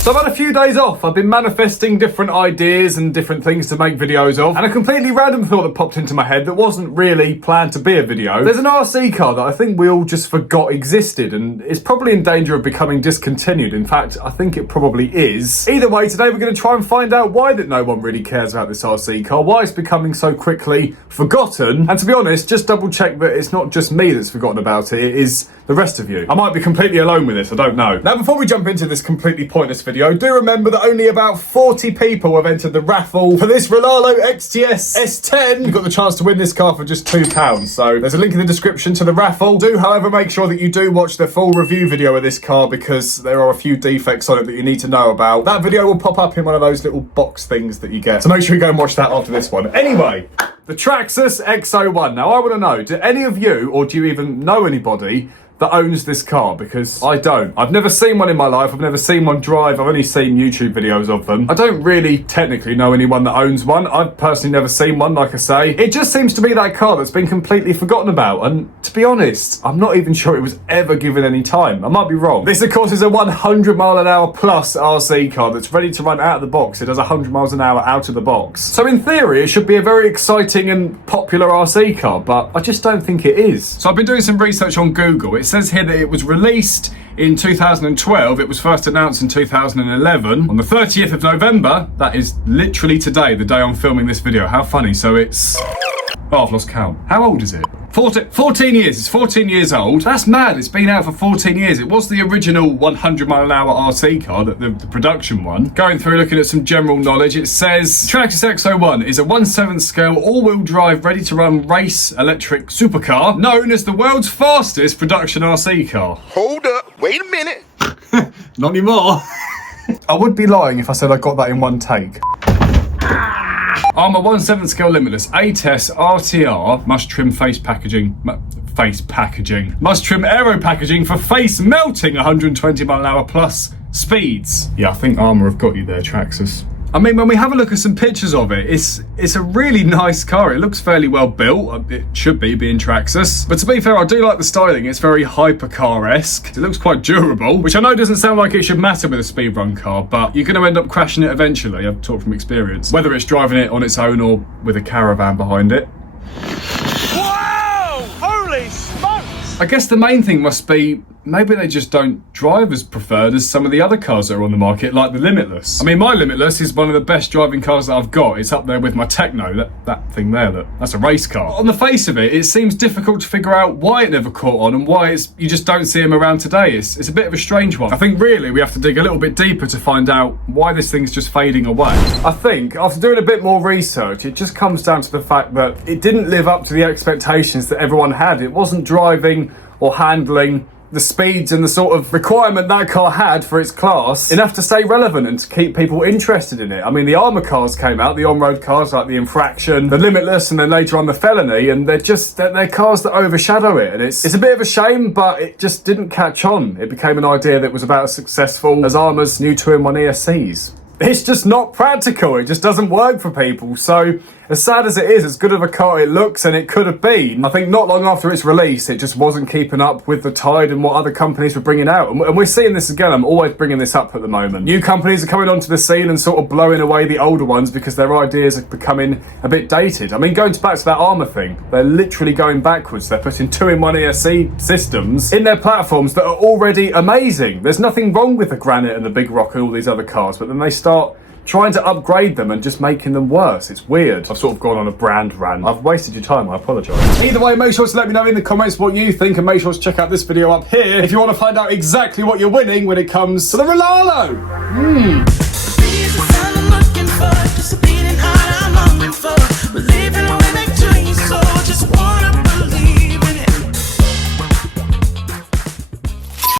So I've had a few days off. I've been manifesting different ideas and different things to make videos of, and a completely random thought that popped into my head that wasn't really planned to be a video. There's an RC car that I think we all just forgot existed, and it's probably in danger of becoming discontinued. In fact, I think it probably is. Either way, today we're going to try and find out why that no one really cares about this RC car, why it's becoming so quickly forgotten, and to be honest, just double check that it's not just me that's forgotten about it, it is the rest of you. I might be completely alone with this, I don't know. Now, before we jump into this completely pointless video, do remember that only about 40 people have entered the raffle for this Rolalo XTS S10. You've got the chance to win this car for just £2, so there's a link in the description to the raffle. Do, however, make sure that you do watch the full review video of this car because there are a few defects on it that you need to know about. That video will pop up in one of those little box things that you get, so make sure you go and watch that after this one. Anyway, the Traxxas XO1. Now, I want to know, do any of you, or do you even know anybody that owns this car? Because I don't. I've never seen one in my life. I've never seen one drive. I've only seen YouTube videos of them. I don't really technically know anyone that owns one. I've personally never seen one, like I say. It just seems to be that car that's been completely forgotten about. And to be honest, I'm not even sure it was ever given any time. I might be wrong. This, of course, is a 100-mile-an-hour plus RC car that's ready to run out of the box. It does 100 miles an hour out of the box. So in theory, it should be a very exciting and popular RC car, but I just don't think it is. So I've been doing some research on Google. It says here that it was released in 2012. It was first announced in 2011 on the 30th of November. That is literally today, the day I'm filming this video. How funny. So it's... oh, I've lost count. How old is it? 14 years. It's 14 years old. That's mad. It's been out for 14 years. It was the original 100-mile-an-hour RC car, the production one. Going through, looking at some general knowledge, it says Traxxas XO1 is a 1/7 scale all-wheel drive ready-to-run race electric supercar known as the world's fastest production RC car. Hold up. Wait a minute. Not anymore. I would be lying if I said I got that in one take. Arrma 1/7 scale limitless ATES RTR must trim must trim aero packaging for face melting 120 mile an hour plus speeds. Yeah, I think Arrma have got you there, Traxxas. I mean, when we have a look at some pictures of it, it's a really nice car. It looks fairly well built. It should be, being Traxxas. But to be fair, I do like the styling. It's very hypercar-esque. It looks quite durable, which I know doesn't sound like it should matter with a speedrun car, but you're going to end up crashing it eventually. I've talked from experience. Whether it's driving it on its own or with a caravan behind it. Whoa! Holy smokes! I guess the main thing must be maybe they just don't drive as preferred as some of the other cars that are on the market, like the Limitless. I mean, my Limitless is one of the best driving cars that I've got. It's up there with my Techno, that thing there, look. That's a race car. On the face of it, it seems difficult to figure out why it never caught on and why you just don't see them around today. It's a bit of a strange one. I think really we have to dig a little bit deeper to find out why this thing's just fading away. I think after doing a bit more research, it just comes down to the fact that it didn't live up to the expectations that everyone had. It wasn't driving or handling the speeds and the sort of requirement that car had for its class enough to stay relevant and to keep people interested in it. I mean, the Arrma cars came out, the on-road cars like the Infraction, the Limitless, and then later on the Felony, and they're cars that overshadow it. And it's a bit of a shame, but it just didn't catch on. It became an idea that was about as successful as Arrma's new 2-in-1 ESCs. It's just not practical. It just doesn't work for people. So as sad as it is, as good of a car it looks and it could have been, I think not long after its release, it just wasn't keeping up with the tide and what other companies were bringing out. And we're seeing this again. I'm always bringing this up at the moment. New companies are coming onto the scene and sort of blowing away the older ones because their ideas are becoming a bit dated. I mean, going back to that Arrma thing, they're literally going backwards. They're putting 2-in-1 ESC systems in their platforms that are already amazing. There's nothing wrong with the Granite and the Big Rock and all these other cars, but then they start trying to upgrade them and just making them worse. It's weird. I've sort of gone on a brand rant. I've wasted your time, I apologise. Either way, make sure to let me know in the comments what you think, and make sure to check out this video up here if you want to find out exactly what you're winning when it comes to the Rolalo.